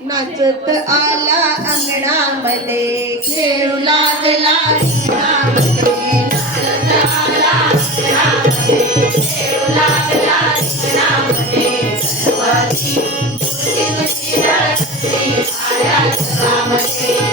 नाचत आला अंगणामध्ये खेळू लागला अंगणामध्ये नाचत आला अंगणामध्ये खेळू लागला अंगणामध्ये सर्वाची मूर्ती बसली रडते साऱ्या जगामध्ये